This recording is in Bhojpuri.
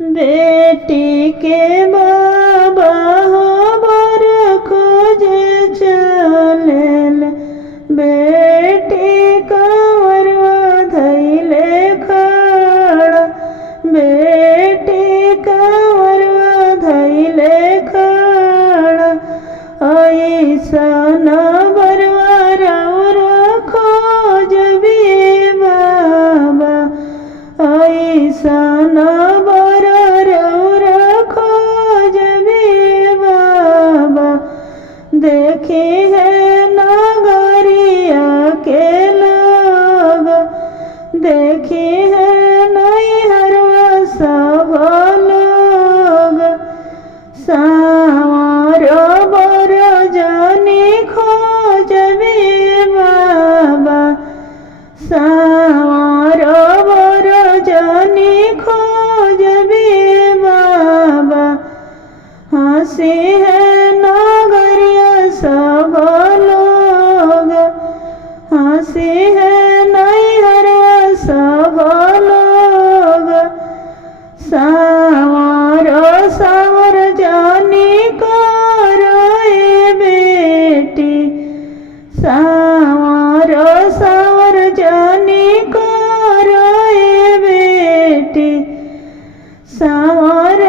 बेटी के बाबा बर खोजे चलेल, बेटी कंवरवा धैले खड़ा, बेटी कंवरवा धैले खड़ा। ऐसन बरवा राउर खोजबी बाबा, ऐसन बर राउर खोजबी बाबा। देखी है नगरिया के लोग, देखी है नैहरवा सब लोग। सावरो बर जानी खोजबी बाबा, सावरो बर जानी खोजबी बाबा। हंसी है नगरिया सब लोग, हंसी है नैहरवा सब लोग। सावरो सावर जानी करो ए बेटी, सावरो सावर जानी करो ए बेटी। सावर